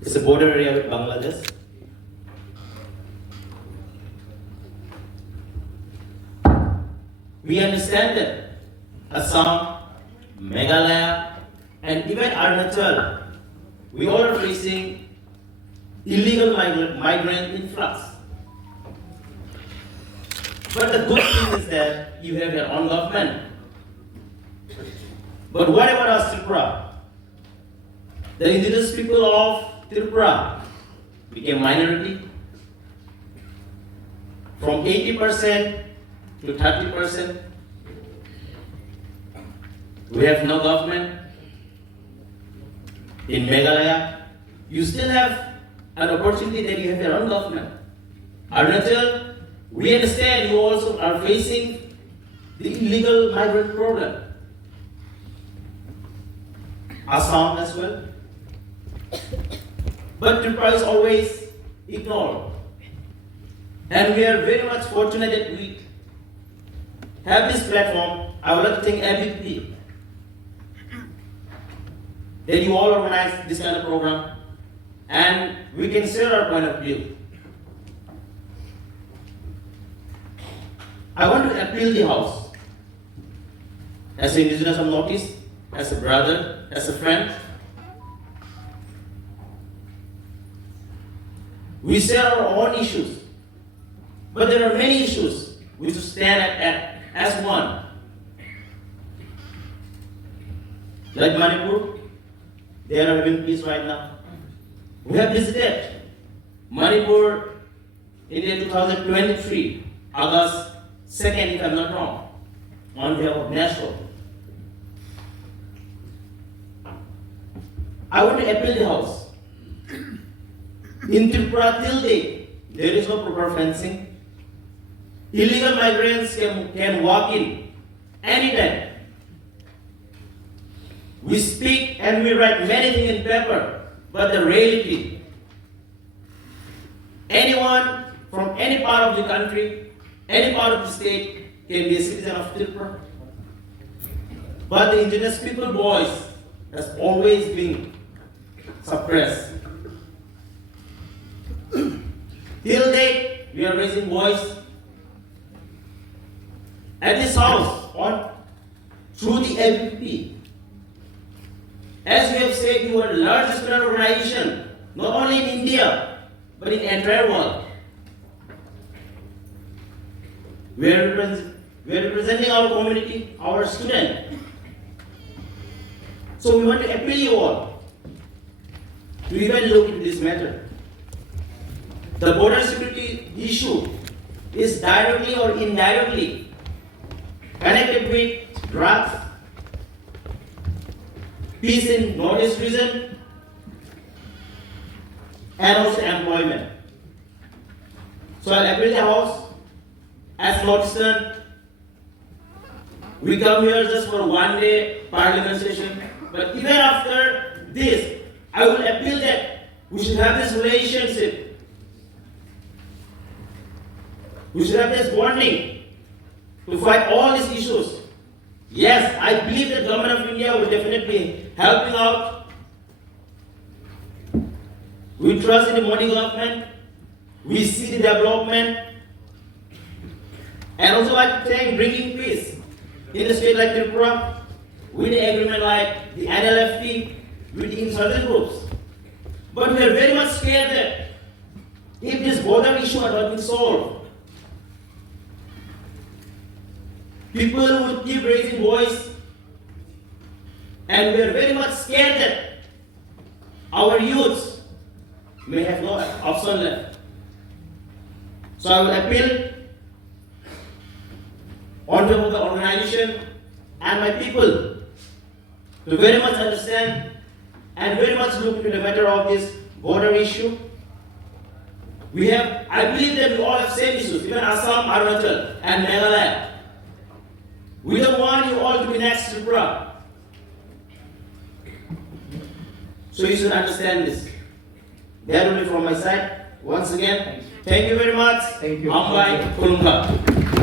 It's a border area with Bangladesh. We understand that Assam, Meghalaya, and even Arunachal, we all are facing illegal migrant influx. But the good thing is that you have your own government. But what about us, Tripura? The indigenous people of Tripura became minority from 80% to 30%. We have no government. In Meghalaya, you still have an opportunity that you have your own government. Arunachal, we understand you also are facing the illegal migrant problem. Assam as well. But Tripura is always ignored. And we are very much fortunate that we have this platform. I would like to thank ABP that you all organize this kind of program and we can share our point of view. I want to appeal the House as an indigenous of Northeast, as a brother, as a friend. We share our own issues, but there are many issues we should stand at as one. Like Manipur, they are having peace right now. We have visited Manipur in the year 2023, August 2nd, if I'm not wrong, on behalf of National. I want to appeal the House. In Tripura till date, there is no proper fencing. Illegal migrants can walk in anytime. We speak and we write many things in paper, but the reality, anyone from any part of the country, any part of the state can be a citizen of Tripura. But the indigenous people voice has always been suppressed. Till date, we are raising voice at this house through the ABP. As we have said, you are the largest organization, not only in India, but in the entire world. We are representing our community, our students. So we want to appeal you all to even look into this matter. The border security issue is directly or indirectly connected with drugs, peace in Northeast region, and also employment. So I'll appeal the House as Northeastern. We come here just for one day parliament session, but even after this, I will appeal that we should have this relationship. We should have this bonding to fight all these issues. Yes, I believe that government of India will definitely be helping out. We trust in the Modi government. We see the development. And also like to thank bringing peace in the state like Tripura with the agreement like the NLFT with the insurgent groups. But we are very much scared that if this border issue had not been solved, people would keep raising voice, and we are very much scared that our youths may have no option left. So I will appeal on behalf of the organization and my people to very much understand and very much look into the matter of this border issue. I believe that we all have same issues, even Assam, Arunachal, and Meghalaya. We don't want you all to be next to Tripura. So you should understand this. That will be from my side. Once again, thank you very much. Thank you. Ambai Kulungka.